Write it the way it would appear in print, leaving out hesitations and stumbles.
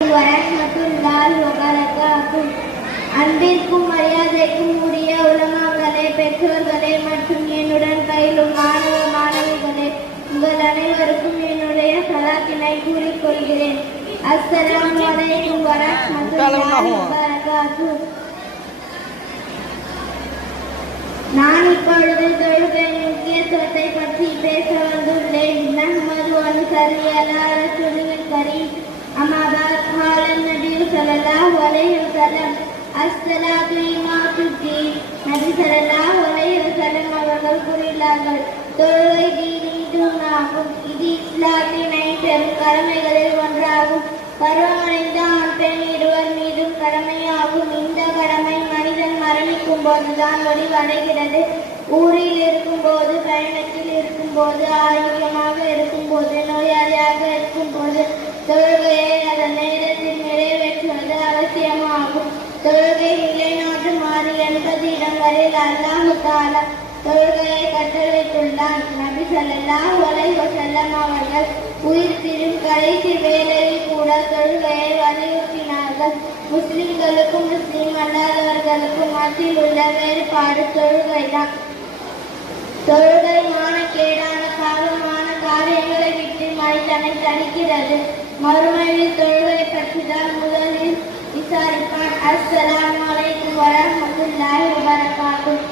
வரஹ்மத்துல்லாஹி வபரகாத்துஹ். அன்பிற்கும் மரியாதைக்கும் உரிய உலமாக்களே, பெற்றோர்களே மற்றும் என்னுடன் பயிலும் மாணவ மாணவிகளே, உங்கள் அனைவருக்கும் என்னுடைய சலாத்தினை கூறிக்கொள்கிறேன். அஸ்ஸலாமு அலைக்கும் வரஹ்மத்துல்லாஹி வபரகாத்துஹ். நான் இப்பொழுது தொழுகையின் முக்கியத்துவத்தை பற்றி பேச வந்துள்ளேன். நஹ்மது வ நுஸல்லி அலா ரசூலில் கரீம். அம்மா பஅத். قال النبي صلى الله عليه وسلم الصلاة إمامة الدين. நபி ஸல்லல்லாஹு அலைஹி வஸல்லம் அவர்கள் கூறினார்கள், தொழுகை தீனின் தூணாகும். இது இஸ்லாத்தின் பெரும் கடமைகளில் ஒன்றாகும். பருவமடைந்த ஆண் பெண் இருவர் மீதும் கடமையாகும். இந்த கடமை மனிதன் மரணிக்கும் போதுதான் வடிவடைகிறது. ஊரில் இருக்கும் போது, பயணத்தில் இருக்கும் போது, ஆரோக்கியமாக இருக்கும் போது, நோயாளியாக இருக்கும் போது தொழுகையை அதன் நேரத்தில் நிறைவேற்றுவது அவசியமாகும். தொழுகை நிலைநாட்டுமாறு 80 இடங்களில் அல்லாஹ் தஆலா தொழுகையை கட்டளையிட்டுள்ளான். நபி ஸல்லல்லாஹு அலைஹி வஸல்லம் அவர்கள் உயிர் பிரியும் கடைசி வேளையில் கூட தொழுகையை வலியுறுத்தினார்கள். முஸ்லிம்களுக்கும் முஸ்லிம் அல்லாதவர்களுக்கும் மத்தியில் உள்ள வேறுபாடு தொழுகைதான். தொழுகை மானக்கேடான பாவமான காரியங்களை விட்டு மனிதனை தடுக்கிறது. மறுமையில் தொழுகை பற்றி தான் முதலில் விசாரிப்பான். அஸ்ஸலாமு அலைக்கும் வரஹ்மத்துல்லாஹி வபரகாத்துஹ்.